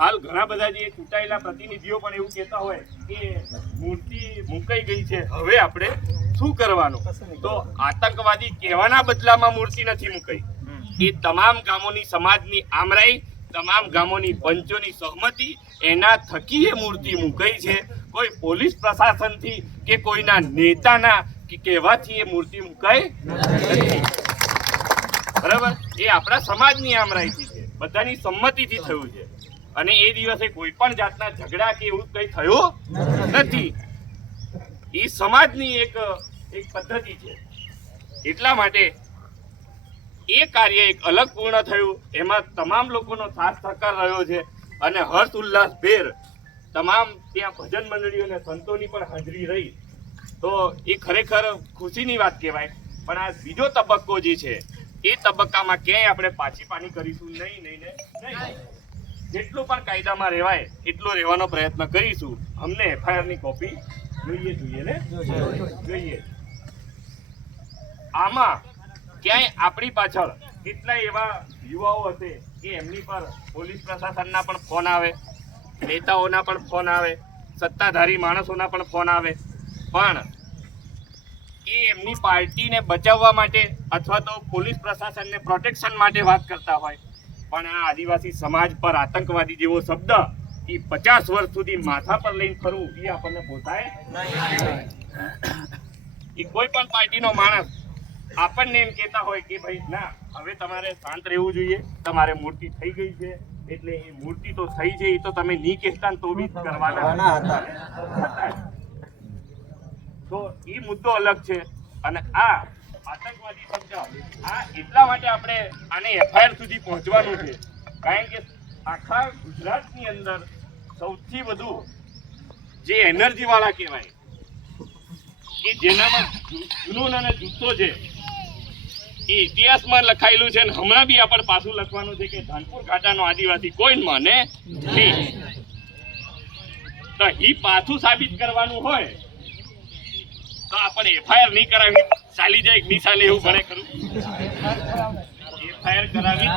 હાલ ઘણા બધા જે ચૂંટાયેલા પ્રતિનિધિઓ પણ એવું કહેતા હોય કે મૂર્તિ મુકાઈ ગઈ છે, હવે આપણે શું કરવાનું? તો આતંકવાદી કહેવાના બદલામાં મૂર્તિ નથી મુકાઈ, એ તમામ ગામોની સમાજની આમરાઈ, તમામ ગામોની પંચોની સહમતિ, એના થકી એ મૂર્તિ મુકાઈ છે. કોઈ પોલીસ પ્રશાસનથી કે કોઈના નેતાના કે કહેવાથી એ મૂર્તિ મુકાઈ નથી. બરાબર? એ આપણા સમાજની આમરાઈથી છે, બધાની સંમતિથી થયું છે. અને એ દિવસે કોઈ પણ જાતના ઝઘડા કે એવું કંઈ થયું નથી. એ સમાજની એક પદ્ધતિ છે. એટલા માટે એ કાર્ય એક અલગ પૂર્ણ થયું, એમાં તમામ લોકોનો સાથ સહકાર રહ્યો છે અને હર્ષ ઉલ્લાસ ભેર તમામ ત્યાં ભજન મંડળીઓ અને સંતોની પણ હાજરી રહી. તો એ ખરેખર ખુશીની વાત કહેવાય. પણ આ બીજો તબક્કો જે છે એ તબક્કામાં ક્યાંય આપણે પાછી પાની કરીશું નહીં. જેટલું પણ કાયદામાં રહેવાય એટલો રહેવાનો પ્રયત્ન કરીશું. અમને એફઆઈઆરની કોપી જોઈએ. આમાં ક્યાંય આપણી પાછળ કેટલાય એવા યુવાઓ હશે કે એમની પર પોલીસ પ્રશાસનના પણ ફોન આવે, નેતાઓના પણ ફોન આવે, સત્તાધારી માણસોના પણ ફોન આવે, પણ એ એમની પાર્ટીને બચાવવા માટે અથવા તો પોલીસ પ્રશાસનને પ્રોટેક્શન માટે વાત કરતા હોય. પણ આ આદિવાસી સમાજ પર આતંકવાદી જેવો શબ્દ એ 50 વર્ષ સુધી માથા પર લઈને ફરવું એ આપણને પોસાય નહીં. એ કોઈ પણ પાર્ટીનો માણસ આપણને એમ કહેતા હોય કે ભાઈ ના, હવે તમારે શાંત રહેવું જોઈએ, તમારે મૂર્તિ થઈ ગઈ છે એટલે એ મૂર્તિ તો થઈ છે, એ તો તમે નહીં કહેતા તો બી કરવાના હતા. તો એ મુદ્દો અલગ છે. અને આ આતંકવાદી શબ્દ આ એટલા માટે આપણે આને એફઆઈઆર સુધી પહોંચવાનું છે કારણ કે આખા ગુજરાતની અંદર સૌથી વધુ જે એનર્જી વાળા કહેવાય કે જેનામાં જુનૂન અને જુસ્સો છે એ ઇતિહાસમાં લખાયેલું છે. અને હમણાં બી આપણે પાછું લખવાનું છે કે ધાનપુર ઘાટાનો આદિવાસી કોઈ માને નહીં. તો એ પાછું સાબિત કરવાનું હોય તો આપણે એફઆઈઆર નહીં કરાવી ચાલી જાય નહીં ચાલે એવું ભણે ખરું. એફઆઈઆર કરાવી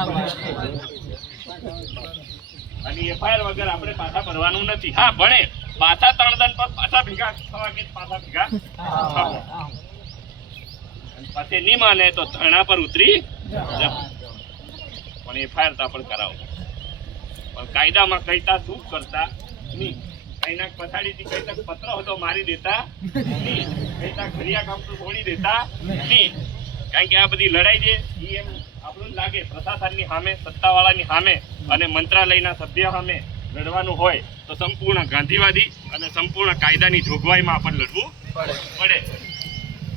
અને એફઆઈઆર વગર આપણે પાછા ભરવાનું નથી. હા ભણે પાછા 3 દન પર પાછા ભેગા થવા કે પાછા ભેગા પછી નહીં માને તો ધરણા પર ઉતરી પણ એફઆઈઆર તો આપણે કરાવો. પણ કાયદામાં કહીતા શું કરતા નહીં. કઈના પછાડીથી કઈતા પત્ર હતો મારી દેતા નહીં, કઈતા ઘરિયા કામ તો છોડી દેતા નહીં. કારણ કે આ બધી લડાઈ છે એ એમ આપણું લાગે પ્રશાસનની સામે, સત્તાવાળાની સામે અને મંત્રાલયના સભ્ય સામે લડવાનું હોય તો સંપૂર્ણ ગાંધીવાદી અને સંપૂર્ણ કાયદાની જોગવાઈમાં આપણને લડવું પડે.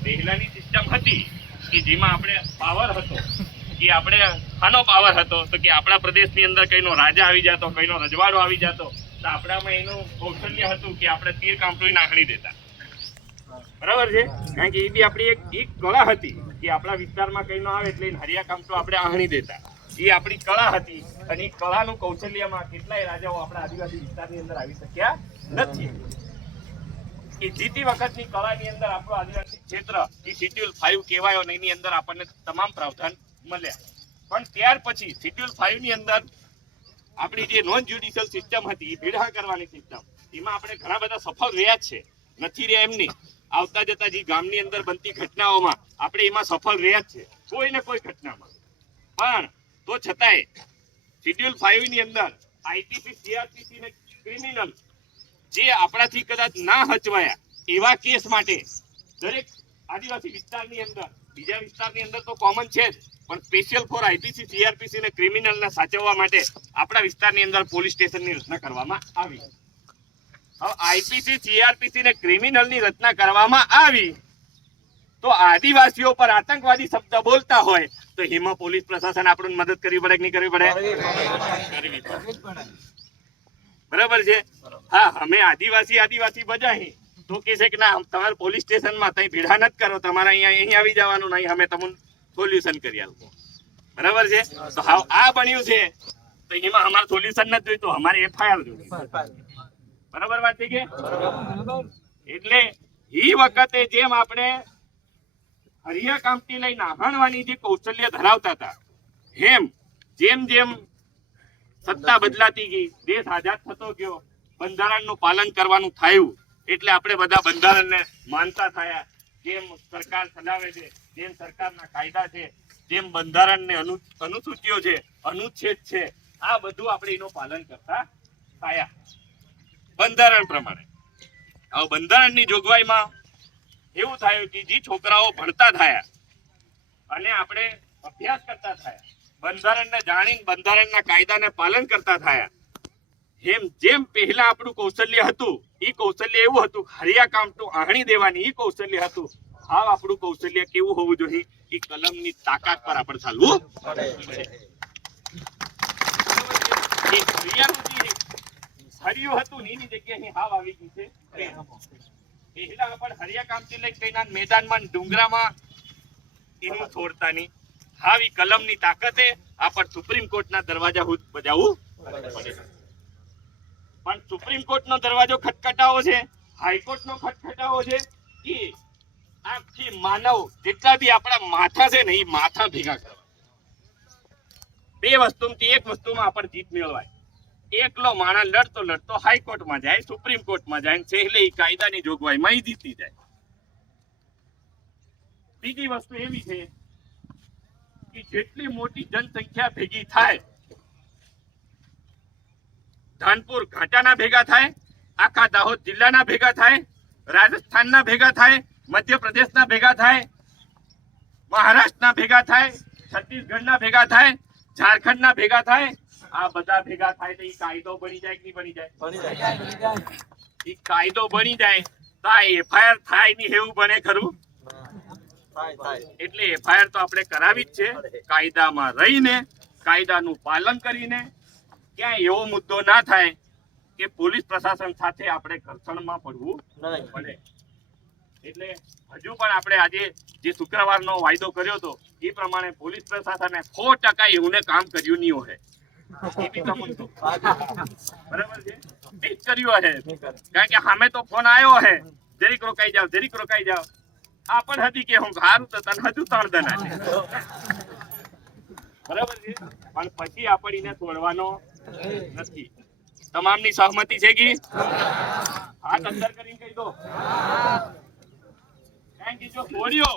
પહેલાની સિસ્ટમ હતી કે જેમાં આપણે પાવર હતો કે આપણે આનો પાવર હતો તો કે આપણા પ્રદેશની અંદર કઈનો રાજા આવી જતો, કઈનો રજવાડો આવી જતો તો આપણામાં એનું કૌશલ્ય હતું કે આપણે તીર કામટોઈ નાખી દેતા. બરાબર છે? કારણ કે એ બી આપણી એક કળા હતી કે આપણા વિસ્તારમાં કઈનો આવે એટલે હરિયા કામટો આપણે આહણી દેતા. એ આપણી કળા હતી અને એ કળાનું કૌશલ્યમાં કેટલાય રાજાઓ આપણા આદિવાસી વિસ્તારની અંદર આવી શક્યા નથી. એ જીતી વખતની કળાની અંદર આપણું આદિવાસી ક્ષેત્ર એ શેડ્યુલ 5 કહેવાયો ને એની અંદર આપણને તમામ પ્રાવધાન મળ્યા. પણ ત્યાર પછી શેડ્યુલ 5 ની અંદર આપણી જે નોન જ્યુડિશિયલ સિસ્ટમ હતી એ ભેળા કરવાની સિસ્ટમ, એમાં આપણે ઘણા બધા સફળ રહ્યા છે, નથી રહ્યા એમની. આવતા જતા જે ગામની અંદર બનતી ઘટનાઓમાં આપણે એમાં સફળ રહ્યા જ છે કોઈ ને કોઈ ઘટનામાં. પણ તો છતાંય શેડ્યુલ 5 ની અંદર આઈટીસી, સીઆરપીસી ને ક્રિમિનલ જે આપણાથી કદાચ ના હચવાયા એવા કેસ માટે દરેક આદિવાસી વિસ્તારની અંદર, બીજા વિસ્તારની અંદર તો કોમન છે જ, પણ સ્પેશિયલ ફોર આઈપીસી, સીઆરપીસી ને ક્રિમિનલને સાચવવા માટે આપણા વિસ્તારની અંદર પોલીસ સ્ટેશનની રચના કરવામાં આવી. હવે આઈપીસી, સીઆરપીસી ને ક્રિમિનલની રચના કરવામાં આવી તો આદિવાસીઓ પર આતંકવાદી શબ્દ બોલતા હોય તો એમાં પોલીસ પ્રશાસન આપણને મદદ કરવી પડે કે નહીં કરવી પડે? બરાબર છે? હા, અમે આદિવાસી બજાહી તો કે છે કે ના તમારે પોલીસ સ્ટેશનમાં તઈ ભીડા નથી કરો, તમારે અહીં આવી જવાનું નહીં, અમે તમને સોલ્યુશન કરી આપો. બરાબર છે? તો હા આ બન્યું છે તો એમાં અમારે સોલ્યુશન નથી જોઈતું, અમારે એફઆઈઆર જોઈએ. બરાબર વાત છે કે? એટલે એ વખતે જેમ આપણે હરિયા કામથી લઈને આહણવાની જે કૌશલ્ય ધરાવતા હતા, જેમ સત્તા બદલાતી ગઈ, દેશ આઝાદ થતો ગયો, બંધારણનું પાલન કરવાનું થયું એટલે આપણે બધા બંધારણને માનતા થયા. જેમ સરકાર ચલાવે છે, જેમ સરકારના કાયદા છે, જેમ બંધારણને અનુસૂચિઓ છે, અનુચ્છેદ છે, આ બધું આપણે એનું પાલન કરતા થયા બંધારણ પ્રમાણે. હવે બંધારણની જોગવાઈમાં એવું થયું કે જે છોકરાઓ ભણતા થયા અને આપણે અભ્યાસ કરતા થયા, બંધારણને જાણીને બંધારણના કાયદાને પાલન કરતા થયા, જેમ પહેલા આપણું કૌશલ્ય હતું એ કૌશલ્ય એવું હતું હરિયા કામ તો આહણી દેવાની એ કૌશલ્ય હતું. હાવ આપણું કૌશલ્ય કેવું હોવું જોઈએ એ કલમની તાકાત પર આપણે ચાલવું પડે. એ ક્રિયાનું જે હરિયું હતું ને એની જગ્યાએ હાવ આવી ગયું છે. પહેલા આપણે હરિયા કામથી લઈ કઈના મેદાનમાં ડુંગરામાં એનું છોડતા નહીં. હાવ એ કલમની તાકાતે આપણે સુપ્રીમ કોર્ટના દરવાજા બજાવવું પડે. પણ સુપ્રીમ કોર્ટનો દરવાજો ખટખટાવો છે, હાઈકોર્ટનો ખટખટાવો છે કે આખી માનવ જેટલા બી આપણા માથા છે ને એ માથા ભેગા કરવા. બે વસ્તુમાંથી એક વસ્તુમાં આપણે જીત મેળવાય. એકલો માણસ લડતો હાઈકોર્ટમાં જાય, સુપ્રીમ કોર્ટમાં જાય, છેલ્લે એ કાયદાની જોગવાઈમાં જીતી જાય. બીજી વસ્તુ એવી છે કે જેટલી મોટી જનસંખ્યા ભેગી થાય, ધાનપુર ઘાટાના ભેગા થાય, આખા દાહોદ જિલ્લાના ભેગા થાય, રાજસ્થાનના ભેગા થાય, મધ્યપ્રદેશના ભેગા થાય, મહારાષ્ટ્રના ભેગા થાય, છત્તીસગઢના ભેગા થાય, ઝારખંડના ભેગા થાય, આ બધા ભેગા થાય તો એ કાયદો બની જાય કે નહીં બની જાય? એ કાયદો બની જાય તો આ એફઆઈઆર થાય નહીં એવું બને ખરું? એટલે એફઆઈઆર તો આપણે કરાવી જ છે, કાયદામાં રહીને, કાયદાનું પાલન કરીને. ક્યાંય એવો મુદ્દો ના થાય કે પોલીસ પ્રશાસન સાથે આપણે ઘર્ષણમાં પડવું પડે. એટલે હજુ પણ આપણે આજે જે શુક્રવારનો વાયદો કર્યો હતો એ પ્રમાણે પોલીસ પ્રશાસને 100% એવું કામ કર્યું નહીં હોય. એ બી તમને બરાબર છે, ઠીક કર્યું હે. કારણ કે સામે તો ફોન આવ્યો હે, જરીક રોકાઈ જાવ, જરીક રોકાઈ જાવ. આ પણ હતી કે હું સારું તો તને હજુ 3 દના છે, બરાબર છે. પણ પછી આપણને છોડવાનો નથી. તમામની સહમતિ છે કે હાથ અંદર કરીને કહી દો. કારણ કે જો છોડ્યો